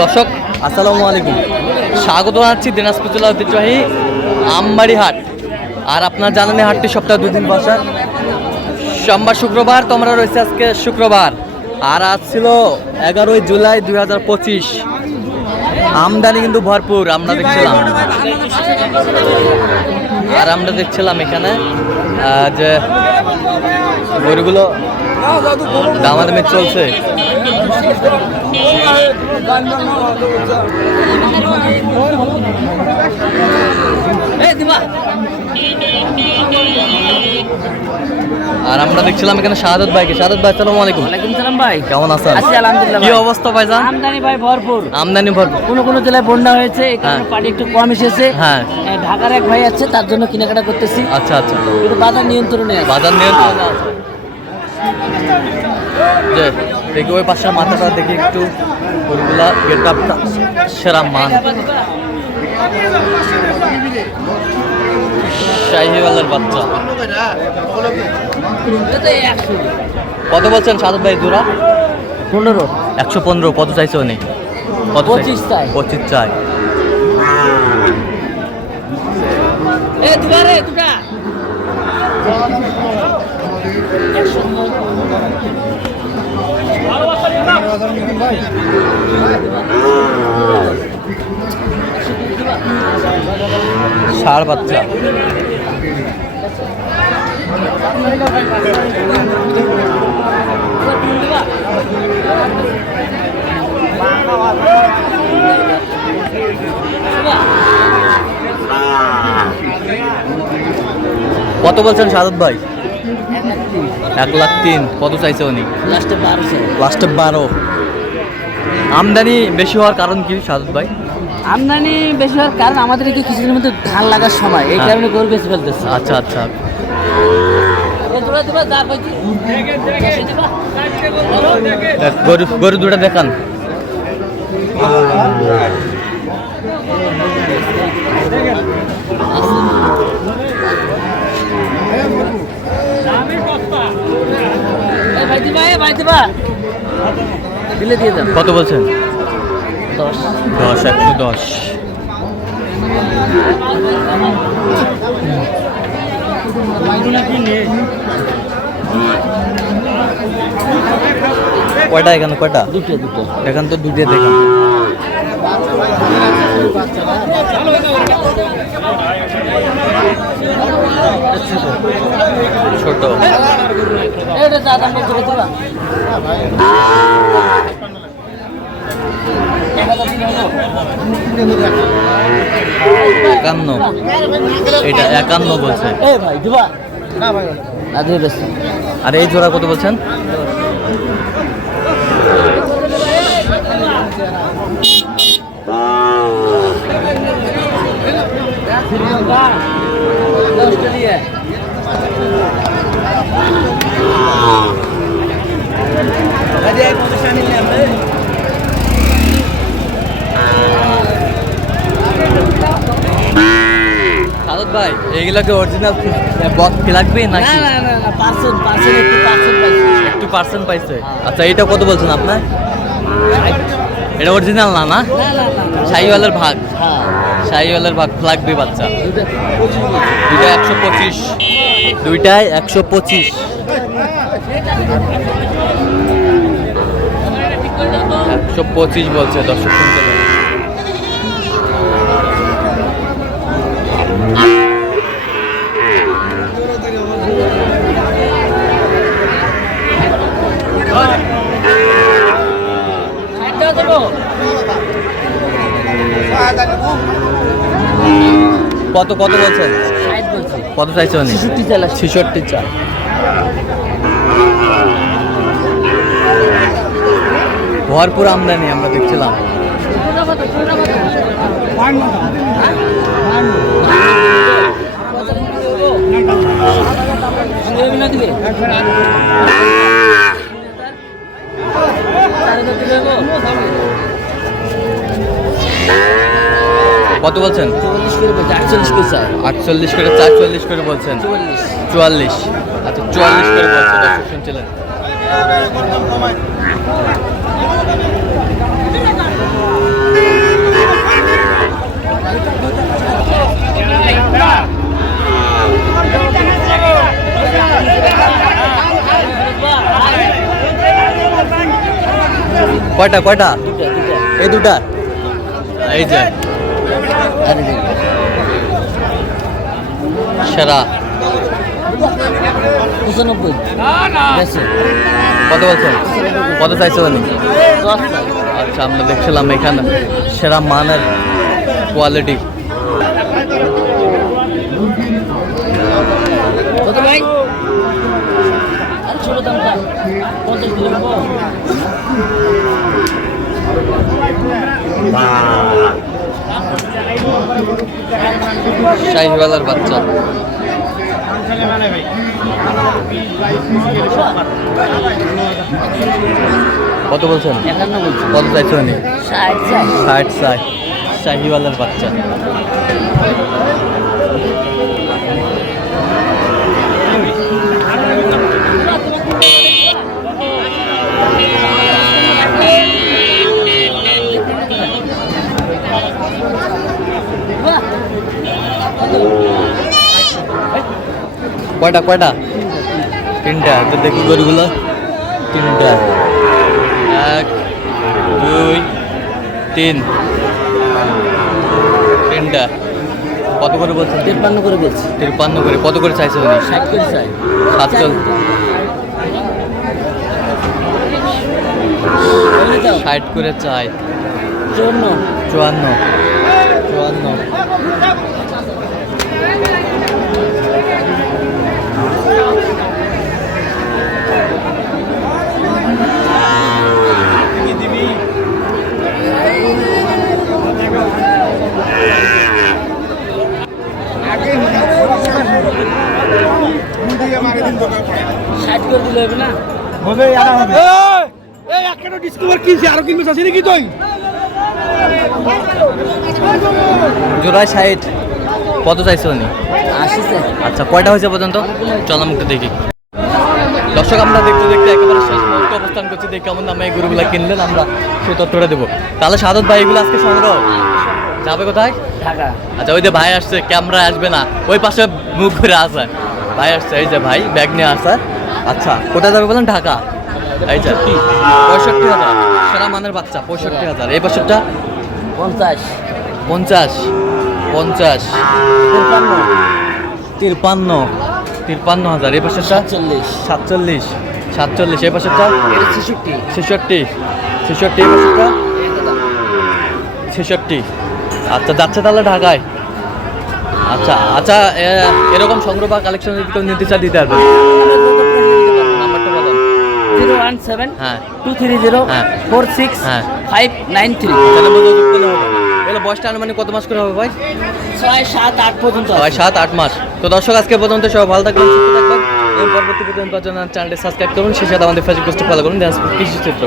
দর্শক, আসসালামু আলাইকুম। স্বাগত জানাচ্ছি দিনাজপুর জেলা ঐতিহ্যবাহী আমবাড়ি হাট। আর আপনার জানেন হাটটি সপ্তাহে দুদিন বসা। সোমবার শুক্রবার, তোমরা রয়েছে আজকে শুক্রবার। আর আজ ছিল এগারোই জুলাই দুই হাজার পঁচিশ। আমদানি কিন্তু ভরপুর, আমরা দেখছিলাম। আর আমরা দেখছিলাম এখানে যে গরুগুলো দামাদামি চলছে। আর আমরা দেখছিলাম এখানে শাহাদত ভাইকে। শাহাদত ভাই আসসালামু আলাইকুম। ওয়ালাইকুম সালাম ভাই। কেমন আছেন? আছি আলহামদুলিল্লাহ কি ভাই। অবস্থা ভাইজান? আমদানি ভাই ভরপুর। আমদানি ভরপুর। কোনো কোনো জেলায় বন্যা হয়েছে কারণে হ্যাঁ। পানি একটু কম এসেছে। হ্যাঁ। ঢাকার এক ভাই আছে তার জন্য কেনাকাটা করতেছি। আচ্ছা আচ্ছা। কিন্তু বাজার নিয়ন্ত্রণে আছে। বাজার নিয়ন্ত্রণ। যে দেখি ওই পাশে মাথাটা দেখি একটু গরুগুলা গেট আপটা সেরা মান। শাহিওয়ালের বাচ্চা। কত বলছেন সাদত ভাই জোড়া? পনেরো। একশো পনেরো। কত চাইছে উনি? কত? পঁচিশ চাই। পঁচিশ চাই। ষাড় বাচ্চা। কত বলছেন সাদত ভাই? এক লাখ তিন। কত চাইছে উনি? লাস্টে বারোশো। লাস্টে বারো। আমদানি বেশি হওয়ার কারণ কি সাদত ভাই? আমদানি বেশি হওয়ার কারণ আমাদের এদিকে কিছুদিনের মধ্যে ধান লাগার সময় এই হ্যাঁ। কারণে গরু বেশি ফেলতেছে। আচ্ছা আচ্ছা। গরু গরু দুটা দেখান। ভাই ভাই। দিলে দিয়ে দাও কত বলছেন? দশ। দশ একশো দশ। কয়টা এখানে? কয়টা? দুটো দুটো। এখান তো দুটো দেখান। ছোট। এটা যা দাম করে দিবা। একান্ন। এটা একান্ন বলছে। এ ভাই দিবা? না ভাই না। দিয়ে বেশি আর এই জোড়া কত বলছেন? অস্ট্রেলিয়া এইগুলোকে অরিজিনাল বক্স লাগবে না নাকি? না না না পার্সেন্ট পার্সেন্ট একটু পার্সেন্ট পাইছি। একটু পার্সেন্ট পাইছে। আচ্ছা এটা কত বলছেন আপনার? এটা অরিজিনাল না না? শাহিওয়ালের ভাগ। হ্যাঁ। শাহিওয়ালের ভাগ লাগবে বাচ্চা। দুইটা একশো পঁচিশ। দুইটায় একশো পঁচিশ। একশো পঁচিশ বলছে দর্শক শুনতে কত কত বলছেন? কত চাইছে উনি? ছেষট্টি চালা ছেষট্টি ভরপুর আমদানি আমরা দেখছিলাম। কত বলছেন? আটচল্লিশ করে চারচল্লিশ আটচল্লিশ করে চার চল্লিশ করে বলছেন। চুয়াল্লিশ। চুয়াল্লিশ। আচ্ছা চুয়াল্লিশ করে বলছেন শুনছিলেন কয়টা কয়টা? দুটা দুটা এই দুটা। এই যে। আর এই যে। সেরা। পঁচানব্বই। কত বলছেন? কত চাইছে উনি? আচ্ছা আমরা দেখছিলাম এখানে সেরা মানের কোয়ালিটি কত ভাই? ছোট দামটা। পঞ্চাশ শাহিওয়ালার বাচ্চা। কত বলছেন? কত চাইছে উনি? ষাট চাই। ষাট ষাট শাহিওয়ালার বাচ্চা। কয়টা কয়টা? তিনটা তো দেখি গরুগুলো। তিনটা। এক দুই তিন। তিনটা। কত করে বলছেন? তিরপান্ন করে বলছি। তিরপান্ন করে। কত করে চাইছে উনি? ষাট করে চাই। দাও। ষাট করে চাই। চুয়ান্ন। চুয়ান্ন। চুয়ান্ন। ষাট করে দিলে হবে না? এই একটা ডিসকভার কিনছি আরও কিনবে চাচ্ছি নাকি তুই? জোড়ায় ষাট। কত চাইছে উনি? আচ্ছা কয়টা হয়েছে পর্যন্ত? চলাম একটু দেখি। দর্শক আমরা দেখতে দেখতে একেবারে শেষ মুহূর্তে অবস্থান করছি। দেখি কেমন দামে এই গরুগুলা কিনলেন আমরা সেই তথ্যটা দেবো। তাহলে সাদত ভাই এগুলো আজকে সংগ্রহ? যাবে কোথায়? ঢাকা। আচ্ছা ওই যে ভাই আসছে ক্যামেরা আসবে না। ওই পাশে মুখ ঘুরে আসে ভাই আসছে এই যে ভাই ব্যাগ নিয়ে আসে। আচ্ছা কোথায় যাবে বলেন? ঢাকা। এই যে পঁয়ষট্টি। হাজার। সেরা মানের বাচ্চা পঁয়ষট্টি হাজার। এই বছরটা পঞ্চাশ। পঞ্চাশ। পঞ্চাশ। তিপ্পান্ন তিরপান্ন। তিরপান্ন হাজার। এই বছরটা সাতচল্লিশ। সাতচল্লিশ। সাতচল্লিশ। এই বছরটা ছেষট্টি। ছেষট্টি। ছেষট্টি এই বছরটা ছেষট্টি। আচ্ছা যাচ্ছে তাহলে ঢাকায়। আচ্ছা আচ্ছা এরকম সংগ্রহ বা কালেকশন যদি কেউ নিতে দিতে পারবে নাম্বারটা বলেন জিরো ওয়ান সেভেন হ্যাঁ। টু থ্রি জিরো হ্যাঁ। ফোর সিক্স হ্যাঁ। Five nine three. তাহলে যোগাযোগ হবে এগুলো বয়সটা আনুমানিক কত মাস করে হবে ভাই? ছয় সাত আট পর্যন্ত ছয় সাত আট মাস। তো দর্শক আজকে পর্যন্ত সবাই ভালো থাকবেন সুস্থ থাকবেন। এবং পরবর্তী পর্যন্ত চ্যানেলটি সাবস্ক্রাইব করুন। সেই সাথে আমাদের ফেসবুক ফলো করুন। কৃষি চিত্র।